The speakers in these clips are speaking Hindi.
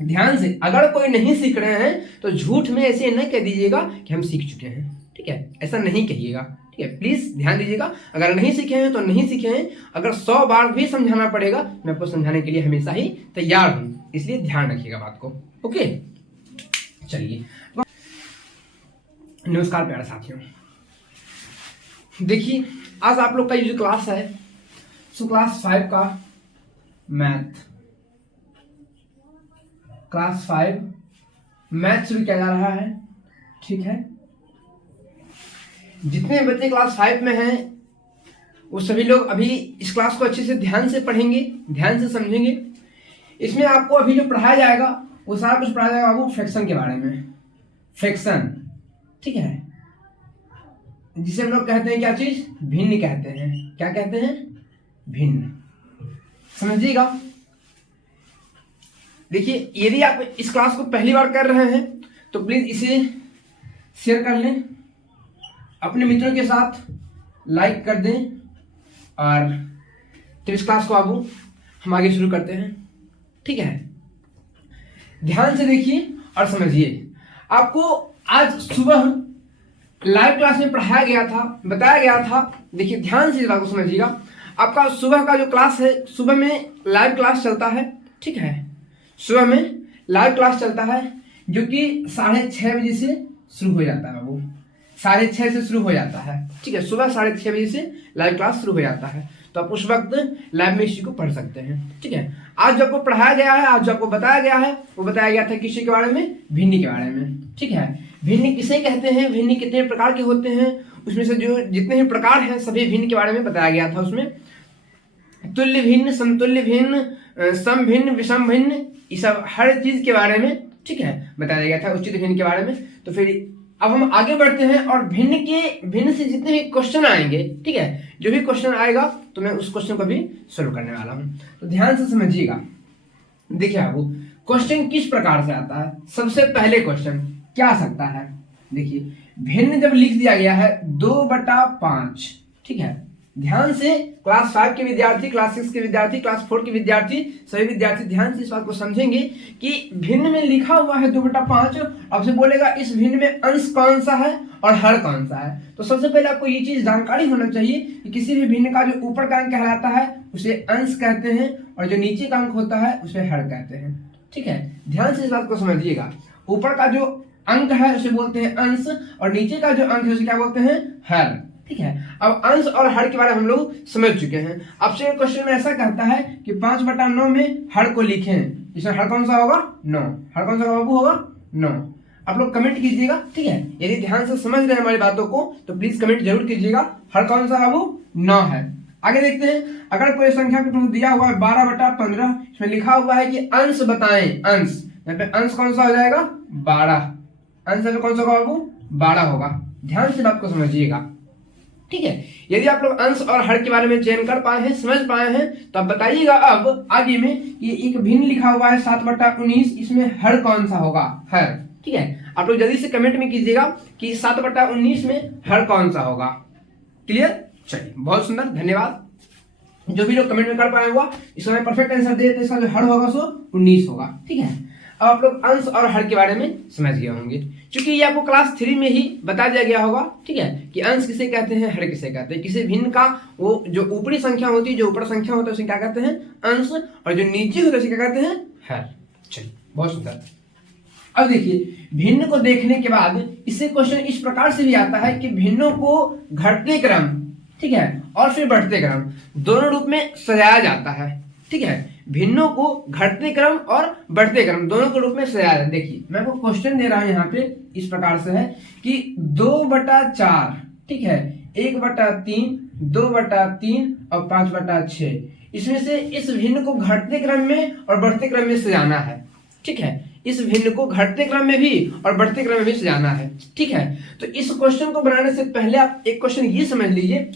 ध्यान से, अगर कोई नहीं सीख रहे हैं तो झूठ में ऐसे न कह दीजिएगा कि हम सीख चुके हैं, ठीक है, ऐसा नहीं कहिएगा, ठीक है, प्लीज ध्यान दीजिएगा। अगर नहीं सीखे हैं तो नहीं सीखे हैं, अगर 100 बार भी समझाना पड़ेगा मैं आपको समझाने के लिए हमेशा ही तैयार हूं, इसलिए ध्यान रखिएगा बात को। ओके, चलिए। नमस्कार प्यारे साथियों, देखिए आज आप लोग का ये जो क्लास है सो क्लास 5 का मैथ, क्लास 5 मैथ शुरू किया जा रहा है, ठीक है। जितने बच्चे क्लास 5 में हैं वो सभी लोग अभी इस क्लास को अच्छे से ध्यान से पढ़ेंगे, ध्यान से समझेंगे। इसमें आपको अभी जो पढ़ाया जाएगा वो सारा कुछ पढ़ाया जाएगा आपको फ्रैक्शन के बारे में, फ्रैक्शन, ठीक है, जिसे हम लोग कहते हैं क्या चीज, भिन्न कहते हैं। क्या कहते हैं? भिन्न, समझिएगा। देखिए यदि आप इस क्लास को पहली बार कर रहे हैं तो प्लीज इसे शेयर कर लें, अपने मित्रों के साथ लाइक कर दें, और तो इस क्लास को अब हम आगे शुरू करते हैं, ठीक है। ध्यान से देखिए और समझिए। आपको आज सुबह लाइव क्लास में पढ़ाया गया था, बताया गया था, देखिए ध्यान से बात को समझिएगा। आपका सुबह का जो क्लास है, सुबह में लाइव क्लास चलता है, ठीक है, सुबह में लाइव क्लास चलता है जो कि 6:30 बजे से शुरू हो जाता है बाबू, 6:30 से शुरू हो जाता है, ठीक है, सुबह 6:30 बजे से लाइव क्लास शुरू हो जाता है। तो आप उस वक्त लाइव में इसी को पढ़ सकते हैं, ठीक है। आज जो आपको पढ़ाया गया है, आज जो आपको बताया गया है वो बताया गया था किसी के बारे में, भिन्न के बारे में, ठीक है। भिन्न किसे कहते हैं, भिन्न कितने प्रकार के होते हैं, उसमें से जो जितने भी प्रकार हैं सभी भिन्न के बारे में बताया गया था। उसमें तुल्य भिन्न, समतुल्य भिन्न, सम भिन्न, विषम भिन्न, ये सब हर चीज के बारे में, ठीक है, बताया गया था, उचित भिन्न के बारे में। तो फिर अब हम आगे बढ़ते हैं और भिन्न से जितने भी क्वेश्चन आएंगे, ठीक है, जो भी क्वेश्चन आएगा तो मैं उस क्वेश्चन को भी सॉल्व करने वाला हूं। तो ध्यान से समझिएगा। देखिए आपको क्वेश्चन किस प्रकार से आता है। सबसे पहले क्वेश्चन क्या आ सकता है, देखिए भिन्न जब लिख दिया गया है 2/5, ठीक है, ध्यान से क्लास 5 के विद्यार्थी, क्लास 6 के विद्यार्थी, क्लास 4 के विद्यार्थी, सभी विद्यार्थी ध्यान से इस बात को समझेंगे कि भिन्न में लिखा हुआ है 2/5। आपसे बोलेगा इस भिन्न में अंश कौन सा है और हर कौन सा है। तो सबसे पहले आपको ये चीज जानकारी होना चाहिए कि किसी भी भिन्न का जो ऊपर का अंक कहलाता है उसे अंश कहते हैं, और जो नीचे का अंक होता है उसे हर कहते हैं, ठीक है। ध्यान से इस बात को समझिएगा। ऊपर का जो अंक है उसे बोलते हैं अंश, और नीचे का जो अंक है उसे क्या बोलते हैं, हर, ठीक है। अब अंश और हर के बारे में हम लोग समझ चुके हैं। आपसे क्वेश्चन में ऐसा कहता है कि 5/9 में हर को लिखें, इसमें हर कौन सा होगा, 9, हर कौन सा बाबू होगा, 9। आप लोग कमेंट कीजिएगा, ठीक है। यदि ध्यान से समझ रहे हैं हमारी बातों को तो प्लीज कमेंट जरूर कीजिएगा, हर कौन सा बाबू, 9 है। आगे देखते हैं, अगर कोई संख्या का प्रश्न दिया हुआ है 12/15, इसमें लिखा हुआ है कि अंश बताएं, अंश, यहाँ पे अंश कौन सा हो जाएगा, 12, अंश में कौन सा होगा बाबू, 12 होगा। ध्यान से बात को समझिएगा, ठीक है। यदि आप लोग अंश और हर के बारे में चयन कर पाए हैं, समझ पाए हैं, तो आप बताइएगा अब आगे में ये एक भिन्न लिखा हुआ है 7/19, इसमें हर कौन सा होगा, हर, ठीक है। आप लोग जल्दी से कमेंट में कीजिएगा कि 7/19 में हर कौन सा होगा। क्लियर? चलिए बहुत सुंदर, धन्यवाद। जो भी लोग कमेंट में कर पाए हुआ इसका मैं परफेक्ट आंसर दे, तो इसका जो हर होगा सो 19 होगा, ठीक है। अब आप लोग अंश और हर के बारे में समझ गए होंगे, क्योंकि ये आपको क्लास 3 में ही बता दिया गया होगा, ठीक है, कि अंश किसे कहते हैं, हर किसे कहते हैं। किसी भिन्न का वो जो ऊपरी संख्या होती है, जो ऊपर संख्या होता है उसे क्या कहते हैं, अंश, और जो नीचे होता है उसे क्या कहते हैं, हर। चलिए बहुत सुंदर। अब देखिए भिन्न को देखने के बाद इससे क्वेश्चन इस प्रकार से भी आता है कि भिन्नों को घटते क्रम, ठीक है, और फिर बढ़ते क्रम, दोनों रूप में सजाया जाता है, ठीक है। भिन्नों को घटते क्रम और बढ़ते क्रम दोनों के रूप में सजाया जाता है। देखिए मैं आपको क्वेश्चन दे रहा हूं यहाँ पे, इस प्रकार से है कि 2/4, ठीक है, 1/3, 2/3 और 5/6, इसमें से इस भिन्न को घटते क्रम में और बढ़ते क्रम में सजाना है, ठीक है। इस भिन्न को घटते क्रम में भी और बढ़ते क्रम में भी सजाना है, ठीक है। तो इस क्वेश्चन को बनाने से पहले आप एक क्वेश्चन ये समझ लीजिए,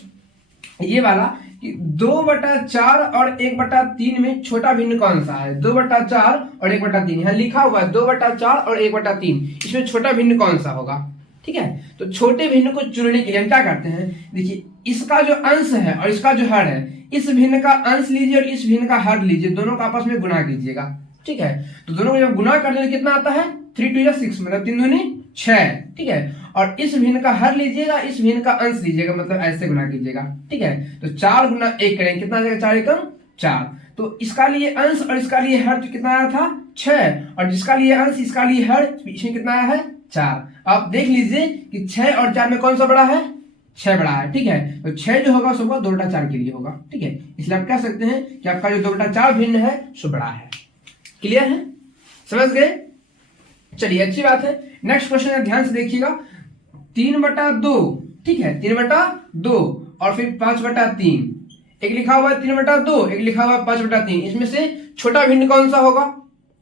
ये वाला कि 2/4 और 1/3 में छोटा भिन्न कौन सा है। 2/4 और 1/3 यहाँ लिखा हुआ है, 2/4 और 1/3, इसमें छोटा भिन्न कौन सा होगा, ठीक है। तो छोटे भिन्न को चुनने के लिए हम क्या करते हैं, देखिए इसका जो अंश है और इसका जो हर है, इस भिन्न का अंश लीजिए और इस भिन्न का हर लीजिए, दोनों का आपस में गुणा कीजिएगा, ठीक है। तो दोनों को जब गुना कर देंगे कितना आता है 3 2 6, मतलब 3 दूनी 6, ठीक है। और इस भिन्न का हर लीजिएगा, इस भिन्न का अंश लीजिएगा, मतलब ऐसे गुना कीजिएगा, ठीक है। तो 4 गुना 1 करेंगे कितना आ जाएगा, 4 एकम 4। तो इसका लिए अंश और इसका लिए हर तो कितना आया था 6, और जिसका लिए अंश इसका लिए हर इसमें कितना आया है 4। आप देख लीजिए कि 6 और 4 में कौन सा बड़ा है, 6 बड़ा है, ठीक है। तो 6 जो होगा सो 2 बटा 4 के लिए होगा, ठीक है। इसलिए आप कह सकते हैं कि आपका जो 2 बटा 4 भिन्न है सो बड़ा है। क्लियर है, समझ गए? चलिए अच्छी बात है। नेक्स्ट क्वेश्चन है, ध्यान से देखिएगा। 3/2, ठीक है, 3/2 और फिर 5/3। एक लिखा हुआ है 3/2, एक लिखा हुआ है 5/3। इसमें से छोटा भिन्न कौन सा होगा,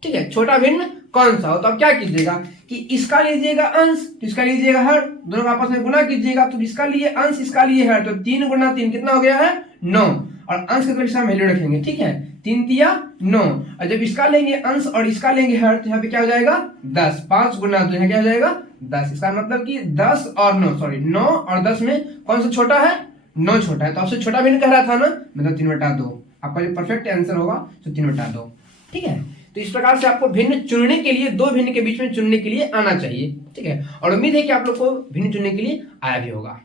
ठीक है, छोटा भिन्न कौन सा हो? तो आप क्या कीजिएगा कि इसका लीजिएगा अंश, तो इसका लीजिएगा हर, दोनों का आपस में गुना कीजिएगा। तो इसका लिए अंश, इसका लिए हर, तो 3 गुना 3 कितना हो गया है 9, और अंश की तरफ वैल्यू रखेंगे, ठीक है, 3 तिया 9। और जब इसका लेंगे अंश और इसका लेंगे हर, तो यहाँ पे क्या हो जाएगा 10। 5 गुना 2 यहाँ क्या हो जाएगा 10। इसका मतलब कि 10 और 9, सॉरी 9 और 10 में कौन सा छोटा है, 9 छोटा है। तो आपसे छोटा भिन्न कह रहा था ना, मतलब 3/2। आपका जो परफेक्ट आंसर होगा तो 3/2, ठीक है। तो इस प्रकार से आपको भिन्न चुनने के लिए, दो भिन्न के बीच में चुनने के लिए आना चाहिए, ठीक है। और उम्मीद है कि आप लोग को भिन्न चुनने के लिए आया भी होगा।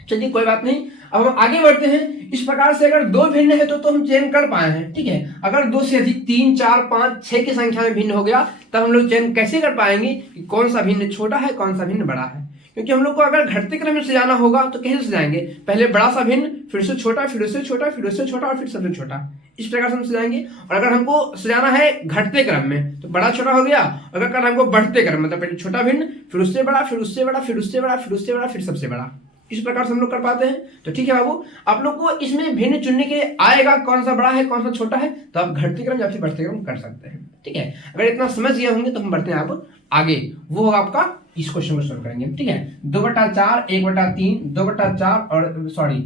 चलिए कोई बात नहीं, अब हम आगे बढ़ते हैं। इस प्रकार से अगर दो भिन्न है तो हम चयन कर पाए हैं, ठीक है। अगर 2 से अधिक 3 4 5 6 की संख्या में भिन्न हो गया, तब हम लोग चयन कैसे कर पाएंगे कि कौन सा भिन्न छोटा है, कौन सा भिन्न बड़ा है? क्योंकि हम लोग को अगर घटते क्रम में सजाना होगा तो कैसे सजाएंगे, पहले बड़ा सा भिन्न, फिर से छोटा, फिर उससे छोटा, फिर उससे छोटा और फिर सबसे छोटा, इस प्रकार से हम सजाएंगे। और अगर हमको सजाना है घटते क्रम में तो बड़ा छोटा हो गया। अगर हमको बढ़ते क्रम मतलब पहले छोटा भिन्न, फिर उससे बड़ा, फिर उससे बड़ा, फिर उससे बड़ा, फिर उससे बड़ा, फिर सबसे बड़ा, इस प्रकार से हम लोग कर पाते हैं। तो ठीक है बाबू, आप लोग को इसमें भिन्न चुनने के लिए आएगा कौन सा बड़ा है कौन सा छोटा है, तो आप घटते क्रम या फिर बढ़ते क्रम कर सकते हैं, ठीक है। अगर इतना समझ गए होंगे तो हम बढ़ते हैं आप आगे, वो होगा आपका इस क्वेश्चन को सॉल्व करेंगे, ठीक है। 2/4, 1/3, 2/4 और सॉरी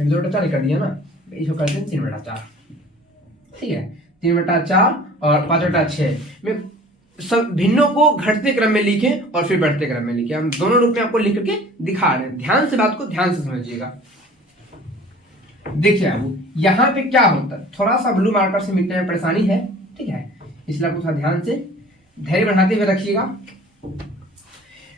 2/4 कर दिया ना, इसको करते हैं 3/4, ठीक है। 3/4 और 5/6 में सब भिन्नों को घटते क्रम में लिखें और फिर बढ़ते क्रम में लिखें। हम दोनों रूप में आपको लिख करके दिखा रहे हैं, ध्यान से बात को ध्यान से समझिएगा। देखिए बाबू, यहाँ पे क्या होता है, थोड़ा सा ब्लू मार्कर से मिटने में परेशानी है, ठीक है, इसलिए आपको थोड़ा ध्यान से धैर्य बढ़ाते हुए रखिएगा।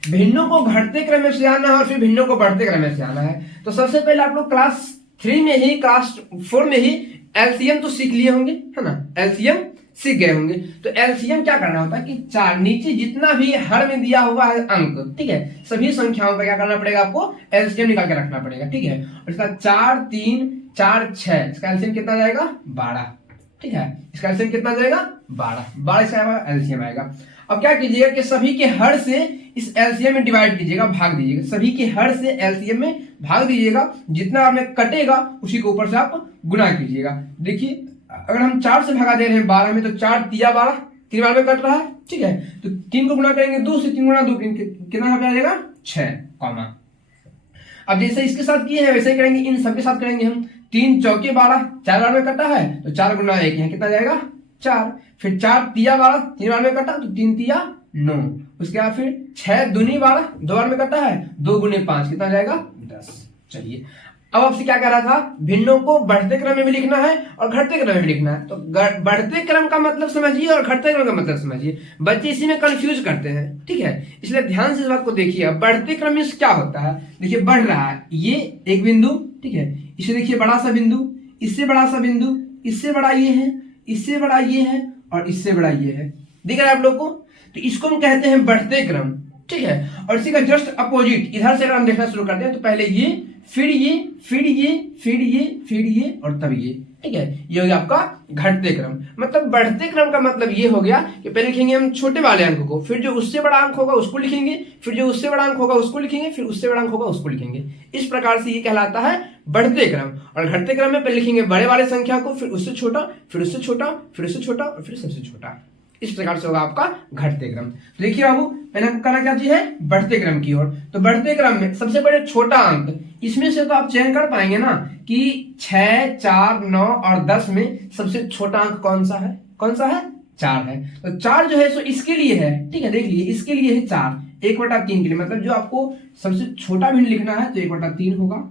भिन्नों को घटते क्रम में से आना है और फिर भिन्नों को बढ़ते क्रम में से आना है। तो सबसे पहले आप लोग क्लास 3 में ही, क्लास 4 में ही एलसीएम तो सीख लिए होंगे, है ना, एलसीएम सीख गए होंगे। तो एलसीएम क्या करना होता है कि 4 नीचे जितना भी हर में दिया हुआ है अंक, ठीक है, सभी संख्याओं का क्या करना पड़ेगा, आपको एलसीएम निकाल के रखना पड़ेगा, ठीक है। और इसका 4 3 4 6, इसका एलसीएम कितना जाएगा 12, ठीक है। इसका एलसीएम कितना जाएगा 12 इसका एलसीएम आएगा। अब क्या कीजिएगा कि सभी के हर से इस एलसीएम में डिवाइड कीजिएगा, भाग दीजिएगा, सभी के हर से एलसीएम में भाग दीजिएगा, जितना में कटेगा उसी के ऊपर से आप गुना कीजिएगा। देखिए अगर हम 4 से भगा दे रहे हैं 12 में, तो 4 तिया 12, 3 बार में कट रहा है, ठीक है। तो 3 को गुना करेंगे 2 से, 3 गुना 2 कितना यहाँ पे आ जाएगा 6, कॉमा। अब जैसे इसके साथ किए हैं वैसे ही करेंगे, इन सबके साथ करेंगे हम। 3 चौके 12, 4 बार में कटा है तो 4 गुना 1 यहाँ कितना जाएगा 4, फिर 4 तिया 12, 3 बार में कटा तो 3 तिया 9, उसके बाद फिर 6 दूनी 12, 2 बार में कटा है, 2 गुने 5 कितना जाएगा 10। चलिए अब आपसे क्या कह रहा था, भिन्नों को बढ़ते क्रम में भी लिखना है और घटते क्रम में भी लिखना है। तो बढ़ते क्रम का मतलब समझिए और घटते क्रम का मतलब समझिए, बच्चे इसी में कंफ्यूज करते हैं, ठीक है। इसलिए ध्यान से इस बात को देखिए। बढ़ते क्रम में क्या होता है, देखिए बढ़ रहा है ये एक बिंदु, ठीक है, इसे देखिए बड़ा सा बिंदु, इससे बड़ा सा बिंदु, इससे बड़ा ये है, इससे बड़ा ये है और इससे बड़ा ये है, दिख रहा है आप लोग को। तो इसको हम कहते हैं बढ़ते क्रम, ठीक है। और इसी का जस्ट अपोजिट इधर से अगर हम देखना शुरू करते हैं तो पहले ये, फिर ये, फिर ये, फिर ये, फिर ये और तब ये, ठीक है। ये हो गया आपका घटते क्रम। मतलब बढ़ते क्रम का मतलब ये हो गया कि पहले लिखेंगे हम छोटे वाले अंक को, फिर जो उससे बड़ा अंक होगा उसको लिखेंगे, फिर जो उससे बड़ा अंक होगा उसको लिखेंगे, फिर उससे बड़ा अंक होगा उसको लिखेंगे। इस प्रकार से ये कहलाता है बढ़ते क्रम। और घटते क्रम में पहले लिखेंगे बड़े वाले संख्या को, फिर उससे छोटा, फिर उससे छोटा, फिर उससे छोटा और फिर सबसे छोटा। इस प्रकार से होगा आपका घटते क्रम। तो देखिए बाबू, पहले आपको करना क्या चाहिए, बढ़ते क्रम की ओर। तो बढ़ते क्रम में सबसे बड़े छोटा अंक, इसमें से तो आप चयन कर पाएंगे ना कि 6 4 9 और 10 में सबसे छोटा अंक कौन सा है, कौन सा है 4 है। तो 4 जो है सो इसके लिए है, ठीक है, देख लीजिए इसके लिए है 4, 1/3 के लिए, मतलब जो आपको सबसे छोटा भिन्न लिखना है तो 1/3 होगा,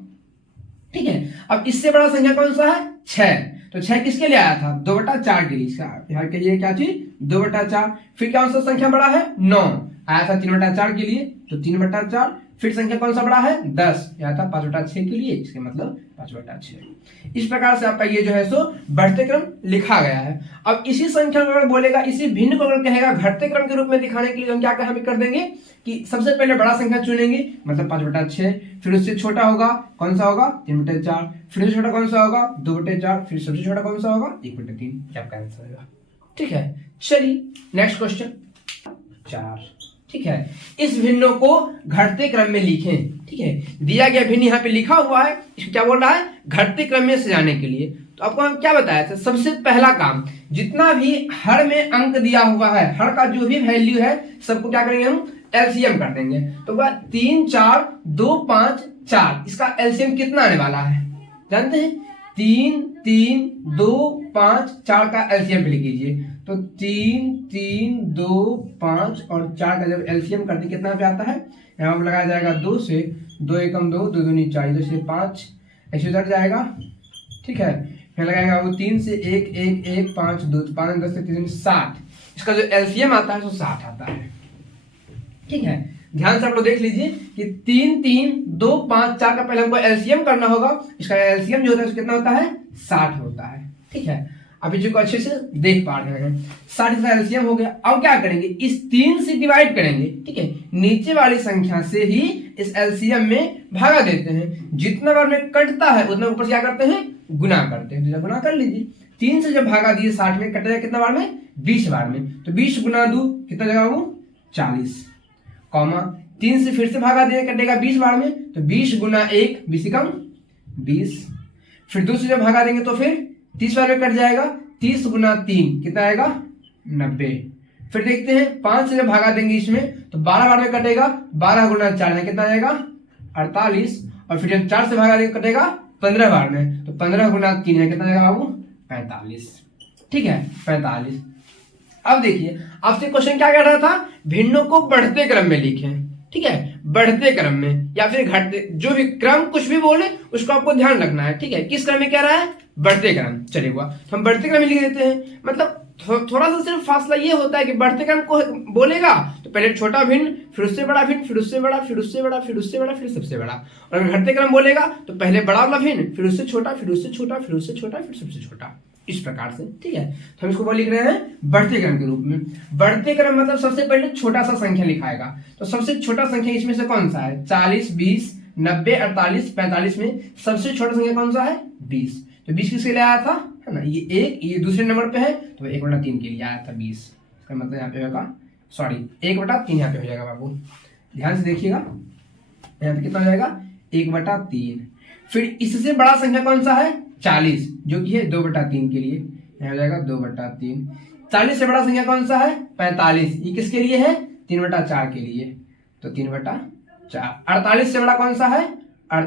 ठीक है। अब इससे बड़ा संख्या कौन सा है 6, तो 6 किसके लिए आया था? 2/4 के लिए। इसका यहाँ कहिए क्या चीज? 2/4। फिर कौन सा संख्या बड़ा है? 9 आया था 3/4 के लिए, तो 3/4। फिर संख्या कौन सा बड़ा है? 10 आया था 5/6 के लिए, इसका मतलब 5/6। इस प्रकार से आपका ये जो है सो बढ़ते क्रम लिखा गया है। अब इसी संख्या को अगर बोलेगा, इसी भिन्न को अगर कहेगा घटते क्रम के रूप में दिखाने के लिए, हम क्या कर देंगे कि सबसे पहले बड़ा संख्या चुनेंगे, मतलब 5/6। फिर उससे छोटा होगा कौन सा होगा? 3/4। फिर उससे छोटा कौन सा होगा? 2/4। फिर सबसे छोटा कौन सा होगा? 1/3। आपका आंसर होगा। ठीक है, चलिए नेक्स्ट क्वेश्चन 4। ठीक है, इस भिन्नों को घटते क्रम में लिखें। ठीक है, दिया गया भिन्न यहाँ पे लिखा हुआ है, इसको क्या बोल रहा है? घटते क्रम में सजाने के लिए। तो आपको हम क्या बताया था? सबसे पहला काम, जितना भी हर में अंक दिया हुआ है, हर का जो भी वैल्यू है सबको क्या करेंगे? हम एलसीएम कर देंगे। तो 3 4 2 5 4, इसका एलसीएम कितना आने वाला है जानते हैं? 3 3 2 5 4 का एलसीएम लिख लीजिए। तो 3 3 2 5 और 4 का जब एलसीएम करते कितना पे आता है? यहाँ पर लगाया जाएगा 2 से, 2 एकम 2, 2 दूनी 4, 2 से 5 ऐसे उधर जाएगा। ठीक है, फिर लगाएगा वो 3 से 1 1 1 5 2 5 10 से 3 60, इसका जो एलसीएम आता है वो 60 आता है। ठीक है, ध्यान से आप लोग देख लीजिए कि 3 3 2 5 4 का पहले हमको एलसीएम करना होगा। इसका एलसीएम जो होता है कितना होता है? 60 होता है। ठीक है, अभी जो अच्छे से देख पा रहे हैं, 60 का एलसीएम हो गया। अब क्या करेंगे? इस 3 से डिवाइड करेंगे। ठीक है, नीचे वाली संख्या से ही इस एलसीएम में भागा देते हैं। जितना बार में कटता है उतना ऊपर से क्या करते हैं? गुना करते हैं। तो गुना कर लीजिए, 3 से जब भागा दिए 60 में, कटेगा कितना बार में? 20 बार में। तो 20 गुना 2 कितना जगह? वो 40, कॉमा 3 से फिर से भागा दिए, कटेगा 20 बार में। तो 20 गुना 1 20 कम 20। फिर 2 से जब भागा देंगे तो फिर 30 बार में कट जाएगा। 30 गुना 3 कितना आएगा? 90। फिर देखते हैं 5 से जब भागा देंगे इसमें तो 12 बार में कटेगा। 12 गुना 4 में कितना आएगा? 48। और फिर जब 4 से भागा देंगे कटेगा 15 बार में। तो 15 गुना 3 में कितना आएगा बाबू? 45। ठीक है, 45। अब देखिए आपसे क्वेश्चन क्या कह रहा था? भिन्नों को बढ़ते क्रम में लिखें। ठीक है, बढ़ते क्रम में या फिर घटते, जो भी क्रम कुछ भी बोले उसको आपको ध्यान रखना है। ठीक है, किस क्रम में कह रहा है? बढ़ते क्रम। चलिए हुआ, तो हम बढ़ते क्रम में लिख देते हैं। मतलब थोड़ा सा सिर्फ फासला ये होता है कि बढ़ते क्रम को बोलेगा तो पहले छोटा भिन्न, फिर उससे बड़ा भिन्न, फिर उससे बड़ा, फिर उससे बड़ा, फिर उससे बड़ा, फिर सबसे बड़ा। और अगर घटते क्रम बोलेगा तो पहले बड़ा वाला भिन्न, फिर उससे छोटा, फिर उससे छोटा, फिर उससे छोटा, फिर सबसे छोटा, इस प्रकार से। ठीक है, तो हम इसको लिख रहे हैं बढ़ते क्रम के रूप में। बढ़ते क्रम मतलब सबसे पहले छोटा सा संख्या लिखाएगा। तो सबसे छोटा संख्या इसमें से कौन सा है? 40 20 90 48 45 में सबसे छोटा संख्या कौन सा है? 20। तो 20 किसके लिए आया था? है ना, ये 1, ये दूसरे नंबर पे है तो 1/3 के लिए आया था 20। इसका मतलब यहाँ पे होगा, सॉरी 1/3 यहाँ पे हो जाएगा बाबू। ध्यान से देखिएगा, यहाँ पे कितना हो जाएगा? 1/3। फिर इससे बड़ा संख्या कौन सा है? 40, जो कि है 2/3 के लिए, यहाँ हो जाएगा 2/3। 40 से बड़ा संख्या कौन सा है? 45, ये किसके लिए है? 3/4 के लिए, तो 3/4। 48 से बड़ा कौन सा है?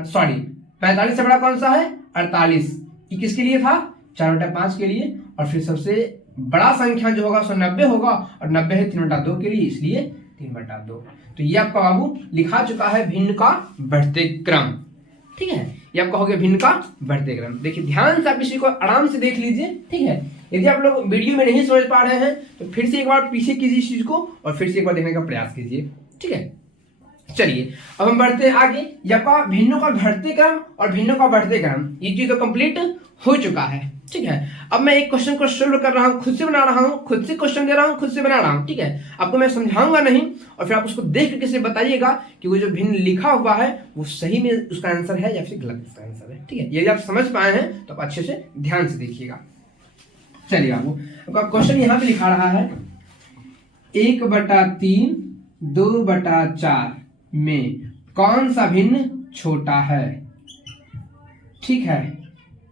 सॉरी 45 से बड़ा कौन सा है? 48, ये किसके लिए था? 4/5 के लिए। और फिर सबसे बड़ा संख्या जो होगा 90 होगा, और 90 है 3/2 के लिए, इसलिए 3/2। तो ये आपका बाबू लिखा चुका है भिन्न का बढ़ते क्रम। ठीक है, ये आपका हो गया भिन्न का बढ़ते क्रम। देखिए ध्यान से आप इसी को आराम से देख लीजिए। ठीक है, यदि आप लोग वीडियो में नहीं समझ पा रहे हैं तो फिर से एक बार पीछे कीजिए इस चीज को और फिर से एक बार देखने का प्रयास कीजिए। ठीक है, चलिए अब हम बढ़ते हैं आगे। या भिन्नों का घटते क्रम और भिन्नों का बढ़ते क्रम, ये चीज तो कंप्लीट हो चुका है। ठीक है, अब मैं एक क्वेश्चन को सोल्व कर रहा हूँ, खुद से बना रहा हूँ, खुद से क्वेश्चन दे रहा हूँ, खुद से बना रहा हूँ। ठीक है, आपको मैं समझाऊंगा नहीं और फिर आप उसको देख करके से बताइएगा कि वो जो भिन्न लिखा हुआ है वो सही में उसका आंसर है या फिर गलत उसका आंसर है। ठीक है, यदि आप समझ पाए हैं तो आप अच्छे से ध्यान से देखिएगा। चलिए आपका क्वेश्चन यहाँ पे लिखा रहा है 1/3 2/4 में कौन सा भिन्न छोटा है। ठीक है,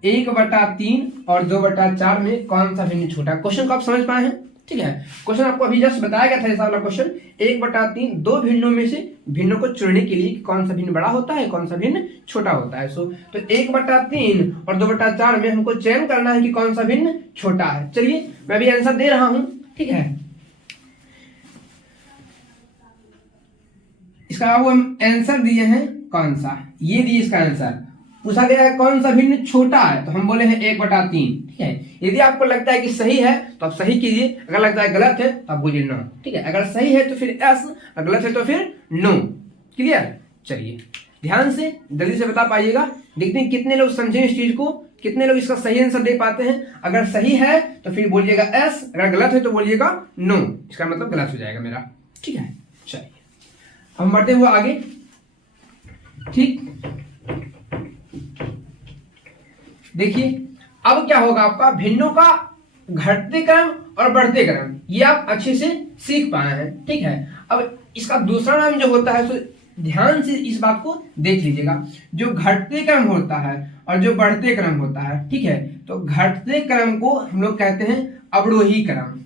1/3 और 2/4 में कौन सा भिन्न छोटा है। क्वेश्चन को आप समझ पाए हैं। ठीक है, क्वेश्चन आपको अभी जस्ट बताया गया था ऐसा वाला क्वेश्चन। 1/3 दो भिन्नों में से भिन्नों को चुनने के लिए कौन सा भिन्न बड़ा होता है, कौन सा भिन्न छोटा होता है। तो 1/3 और 2/4 में हमको चयन करना है कि कौन सा भिन्न छोटा है। चलिए मैं भी आंसर दे रहा हूं। ठीक है, इसका वो हम आंसर दिए हैं कौन सा, ये दिए इसका आंसर पूछा गया है कौन सा भिन्न छोटा है, तो हम बोले हैं 1/3। ठीक है, यदि आपको लगता है कि सही है तो आप सही कीजिए, अगर लगता है गलत है तो आप बोलिए नो। ठीक है, अगर सही है तो फिर यस, अगर गलत है तो फिर नो। क्लियर? चलिए ध्यान से जल्दी से बता पाइएगा, देखते हैं कितने लोग समझे इस चीज को, कितने लोग इसका सही आंसर दे पाते हैं। अगर सही है तो फिर बोलिएगा एस, अगर गलत है तो बोलिएगा नो, इसका मतलब गलत हो जाएगा मेरा। ठीक है, चलिए अब बढ़ते हुए आगे। ठीक, देखिए अब क्या होगा आपका, भिन्नों का घटते क्रम और बढ़ते क्रम, ये आप अच्छे से सीख पाए हैं। ठीक है, अब इसका दूसरा नाम जो होता है, तो ध्यान से इस बात को देख लीजिएगा, जो घटते क्रम होता है और जो बढ़ते क्रम होता है, ठीक है, तो घटते क्रम को हम लोग कहते हैं अवरोही क्रम।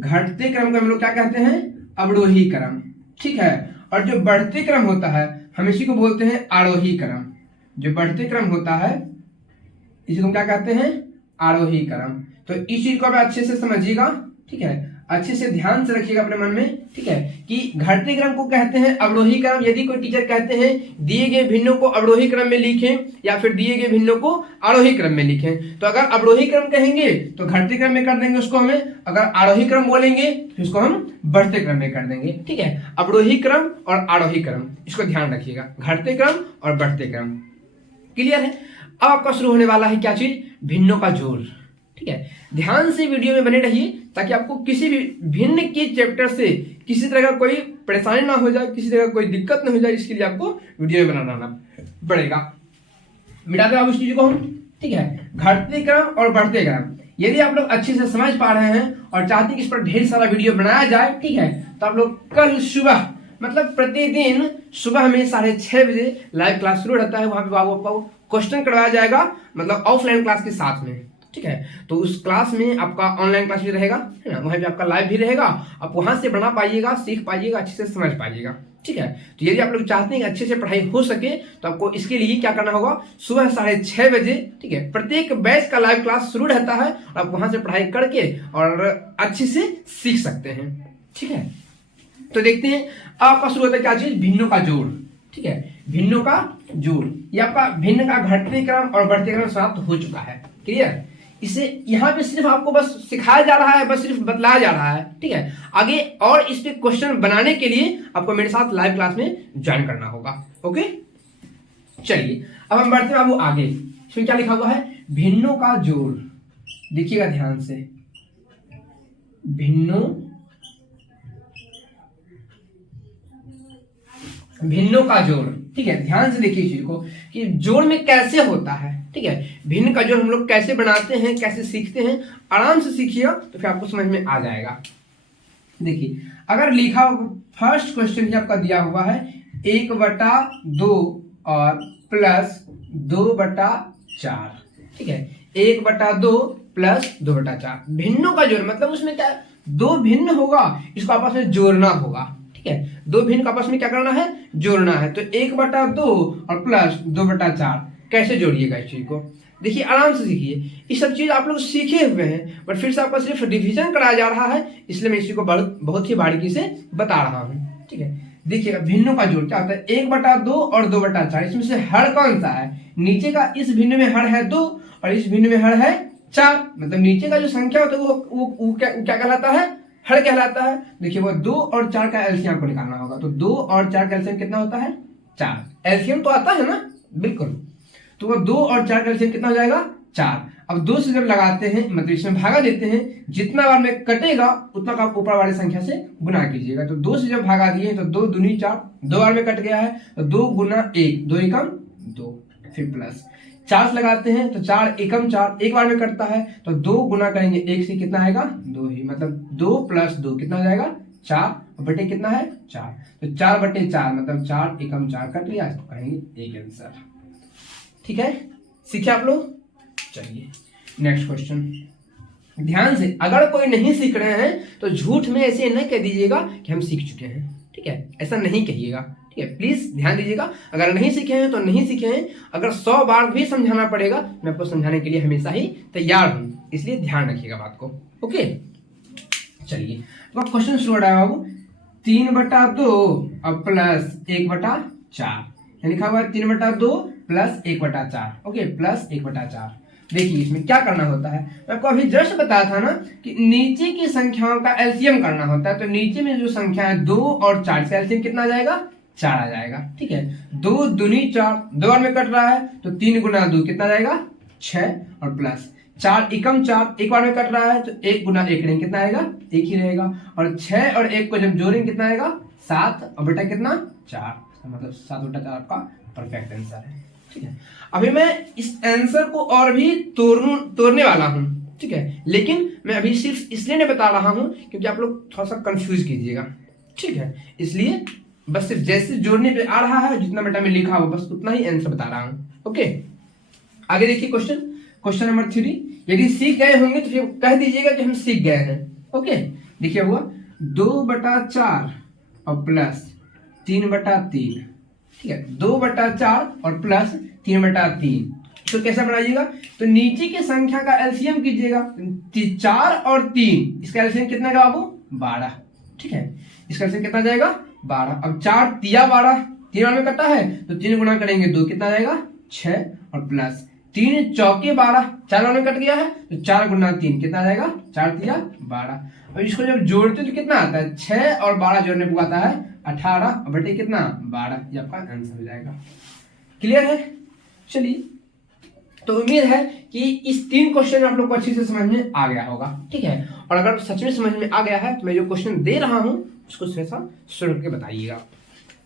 घटते क्रम को हम लोग क्या कहते हैं, अवरोही क्रम। ठीक है, और जो बढ़ते क्रम होता है हम इसी को बोलते हैं आरोही क्रम। जो बढ़ते क्रम होता है इसी को क्या कहते हैं, आरोही क्रम। तो इस चीज को आप अच्छे से समझिएगा। ठीक है, अच्छे से ध्यान से रखिएगा अपने मन में। ठीक है, कि घटते क्रम को कहते हैं अवरोही क्रम। यदि कोई टीचर कहते हैं दिए गए भिन्नों को अवरोही क्रम में लिखें या फिर दिए गए भिन्नों को आरोही क्रम में लिखें, तो अगर अवरोही क्रम कहेंगे तो घटते क्रम में कर देंगे उसको हमें, अगर आरोही क्रम बोलेंगे तो उसको हम बढ़ते क्रम में कर देंगे। ठीक है, अवरोही क्रम और आरोही क्रम, इसको ध्यान रखिएगा, घटते क्रम और बढ़ते क्रम। क्लियर है? अब आपका शुरू होने वाला है क्या चीज, भिन्नों का जोड़। ठीक है, ध्यान से वीडियो में बने रहिए ताकि आपको किसी भी भिन्न के चैप्टर से किसी तरह का कोई परेशानी ना हो जाए, किसी तरह का कोई दिक्कत ना हो जाए, इसके लिए आपको वीडियो में बनाना पड़ेगा। मिटा दो आप उस चीज को हम। ठीक है, घटते क्रम और बढ़ते क्रम यदि आप लोग अच्छे से समझ पा रहे हैं और चाहते हैं कि इस पर ढेर सारा वीडियो बनाया जाए, ठीक है, तो आप लोग कल सुबह, मतलब प्रतिदिन सुबह में 6:30 बजे लाइव क्लास शुरू रहता है, वहां पे आपको क्वेश्चन करवाया जाएगा, मतलब ऑफलाइन क्लास के साथ में। ठीक है, तो उस क्लास में आपका ऑनलाइन क्लास भी रहेगा, है ना, वहां पे आपका लाइव भी रहेगा, आप वहां से बना पाइएगा, सीख पाइएगा, अच्छे से समझ पाइएगा। ठीक है, तो यदि आप लोग चाहते हैं कि अच्छे से पढ़ाई हो सके तो आपको इसके लिए क्या करना होगा, सुबह 6:30 बजे, ठीक है, प्रत्येक बैच का लाइव क्लास शुरू रहता है और आप वहां से पढ़ाई करके और अच्छे से सीख सकते हैं। ठीक है, तो देखते हैं आपका शुरू होता है क्या चीज, भिन्नों का जोड़। ठीक है, भिन्नों का जोड़, ये आपका भिन्न का घटते क्रम और बढ़ते क्रम समाप्त हो चुका है। क्लियर? इसे यहाँ पे सिर्फ आपको बस सिखाया जा रहा है, बस सिर्फ बतलाया जा रहा है। ठीक है, आगे और इस पे क्वेश्चन बनाने के लिए आपको मेरे साथ लाइव क्लास में ज्वाइन करना होगा। ओके, चलिए अब हम बढ़ते हैं बाबू आगे। इसमें क्या लिखा हुआ है, भिन्नों का जोड़। देखिएगा ध्यान से, भिन्नों का जोड़। ठीक है, ध्यान से देखिए चीज को कि जोड़ में कैसे होता है। ठीक है, भिन्न का जोड़ हम लोग कैसे बनाते हैं, कैसे सीखते हैं, आराम से सीखिए तो फिर आपको समझ में आ जाएगा। देखिए, अगर लिखा फर्स्ट क्वेश्चन ही आपका दिया हुआ है 1/2 और प्लस 2/4। ठीक है, 1/2 प्लस 2/4 भिन्नों का जोड़, मतलब उसमें क्या, दो भिन्न होगा, इसको आपस में जोड़ना होगा। ठीक है, दो भिन्न का आपस में क्या करना है, जोड़ना है। तो 1/2 और प्लस 2/4 कैसे जोड़िएगा इस चीज को, देखिए आराम से सीखिए। ये सब चीज आप लोग सीखे हुए हैं, बट फिर से आपको सिर्फ रिवीजन कराया जा रहा है, इसलिए मैं इसी को बहुत ही बारीकी से बता रहा हूँ। ठीक है, देखिएगा भिन्नों का जोड़ क्या होता है, 1/2 और 2/4। इसमें से हर कौन सा है, नीचे का इस भिन्न में हर है 2 और इस भिन्न में हर है 4, मतलब नीचे का जो संख्या होता है वो क्या कहलाता है, हर कहलाता है। देखिए वो 2 और 4 का एलसीएम को निकालना होगा, तो 2 और 4 का एलसीएम कितना होता है, 4। एलसीएम तो आता है ना, बिल्कुल, तो वो 2 और 4 का एलसीएम कितना हो जाएगा, 4। अब 2 से जब लगाते हैं, मतलब इसमें भागा देते हैं, जितना बार में कटेगा उतना का ऊपर वाली संख्या से गुना कीजिएगा। तो 2 से जब भागा दिए तो 2 दूनी 4, 2 बार में कट गया है, तो 2 गुना 1, 2 एकम 2, फिर प्लस 4 से लगाते हैं तो 4 एकम 4, एक बार में कटता है, तो 2 गुना करेंगे 1 से, कितना आएगा, 2 ही, मतलब 2 प्लस 2 कितना हो जाएगा, 4, बटे कितना है, 4, तो 4/4 मतलब 4 एकम 4 कट लिया, तो कहेंगे एक आंसर। ठीक है, सीखे आप लोग। चलिए नेक्स्ट क्वेश्चन, ध्यान से, अगर कोई नहीं सीख रहे हैं तो झूठ में ऐसे न कह दीजिएगा कि हम सीख चुके हैं। ठीक है, ऐसा नहीं कहिएगा। ठीक है, प्लीज ध्यान दीजिएगा, अगर नहीं सीखे हैं तो नहीं सीखे हैं, अगर 100 बार भी समझाना पड़ेगा मैं आपको समझाने के लिए हमेशा ही तैयार हूं, इसलिए ध्यान रखिएगा बात को। ओके, चलिए तो क्वेश्चन शुरू हो रहा है बाबू, 3/2 और प्लस 1/4 लिखा हुआ है, 3/2 प्लस 1/4। Okay, plus 1/4। देखिए इसमें क्या करना होता है, मैं आपको अभी जस्ट बताया था ना कि नीचे की संख्याओं का एलसीएम करना होता है। तो नीचे में जो संख्या है 2 और 4, इसका एलसीएम कितना आ जाएगा, 4 आ जाएगा। ठीक है, 2 दूनी 4, 2 बार में कट रहा है तो 3 गुना 2 कितना जाएगा, 6, और प्लस 4 एकम 4, एक बार में कट रहा है तो 1 गुना 1 रहेंगे, कितना आएगा, 1 ही रहेगा। और 6 और 1 को जब जोड़ेंगे कितना आएगा, 7, और बेटा कितना, 4, मतलब 7/4 आपका परफेक्ट आंसर है। ठीक है, अभी मैं इस आंसर को और भी तोड़ने वाला हूं। ठीक है, लेकिन मैं अभी सिर्फ इसलिए नहीं बता रहा हूं क्योंकि आप लोग थोड़ा सा कंफ्यूज कीजिएगा। ठीक है, इसलिए बस सिर्फ जैसे जोड़ने पे आ रहा है, जितना बेटा में लिखा हो बस उतना ही आंसर बता रहा हूं। ओके, आगे देखिए क्वेश्चन नंबर 3। यदि सीख गए होंगे तो फिर कह दीजिएगा कि हम सीख गए हैं। ओके, देखिए हुआ 2/4 और प्लस 3/3। ठीक है, 2/4 और प्लस 3/3। तो कैसा बनाइएगा, तो नीचे की संख्या का एलसीएम कीजिएगा, 4 और 3, इसका एलसीएम कितना है बाबू, 12। ठीक है, इसका एलसीएम कितना जाएगा, 12। अब 4 तिया 12, 3 बार में कटा है तो 3 गुना करेंगे 2, कितना जाएगा, 6, और प्लस 3 चौके 12, 4 बार में कट गया है तो 4 गुना 3 कितना जाएगा, 4 तिया 12। अब इसको जब जोड़ते तो कितना आता है, 6 और 12 जोड़ने को आता है 18, और बेटे कितना, 12। ये आपका आंसर हो जाएगा। क्लियर है, चलिए, तो उम्मीद है कि इस 3 क्वेश्चन आप लोग को अच्छे से समझ में आ गया होगा। ठीक है, और अगर सच में समझ में आ गया है तो मैं जो क्वेश्चन दे रहा हूं उसको शुरू करके बताइएगा।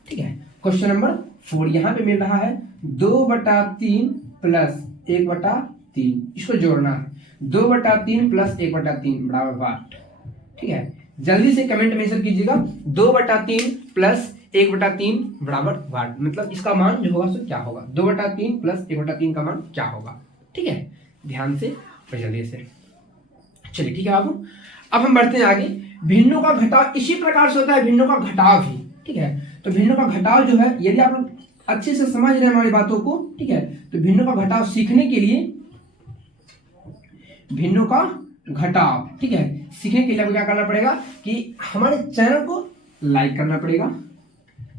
ठीक है, क्वेश्चन नंबर 4 यहाँ पे मिल रहा है 2/3 प्लस 1/3, इसको जोड़ना है। 2/3 प्लस 1/3 बराबर 8। ठीक है, जल्दी से कमेंट में आंसर कीजिएगा, 2/3 प्लस 1/3 बराबर 8, मतलब इसका मान जो होगा सो क्या होगा, 2/3 प्लस 1/3 का मान क्या होगा। ठीक है, ध्यान से और जल्दी से। चलिए ठीक है बाबू, अब हम बढ़ते हैं आगे। भिन्नों का घटाव इसी प्रकार से होता है, भिन्नों का घटाव भी। ठीक है, तो भिन्नों का घटाव जो है, यदि आप लोग अच्छे से समझ रहे हैं हमारी बातों को, ठीक है, तो भिन्नों का घटाव सीखने के लिए, भिन्नों का घटाव, ठीक है, सीखने के लिए हमें क्या करना पड़ेगा कि हमारे चैनल को लाइक करना पड़ेगा,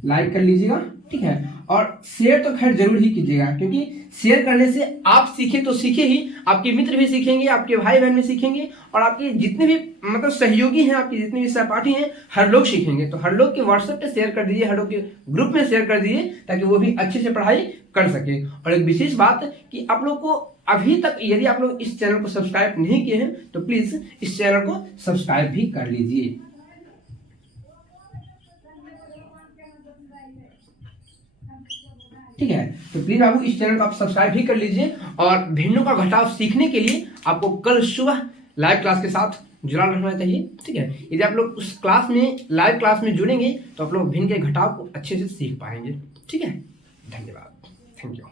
लाइक कर लीजिएगा। ठीक है, और शेयर तो खैर जरूर ही कीजिएगा, क्योंकि शेयर करने से आप सीखे तो सीखे ही, आपके मित्र भी सीखेंगे, आपके भाई बहन भी सीखेंगे, और आपके जितने भी मतलब सहयोगी हैं, आपके जितने भी सहपाठी हैं, हर लोग सीखेंगे। तो हर लोग के व्हाट्सएप पे शेयर कर दीजिए, हर लोग के ग्रुप में शेयर कर दीजिए, ताकि वो भी अच्छे से पढ़ाई कर सके। और एक विशेष बात कि आप लोग को अभी तक यदि आप लोग इस चैनल को सब्सक्राइब नहीं किए हैं तो प्लीज इस चैनल को सब्सक्राइब भी कर लीजिए। ठीक है, तो प्लीज बाबू इस चैनल को आप सब्सक्राइब भी कर लीजिए। और भिन्नों का घटाव सीखने के लिए आपको कल सुबह लाइव क्लास के साथ जुड़ा रहना चाहिए। ठीक है, यदि आप लोग उस क्लास में, लाइव क्लास में जुड़ेंगे तो आप लोग भिन्न के घटाव को अच्छे से सीख पाएंगे। ठीक है, धन्यवाद, थैंक यू।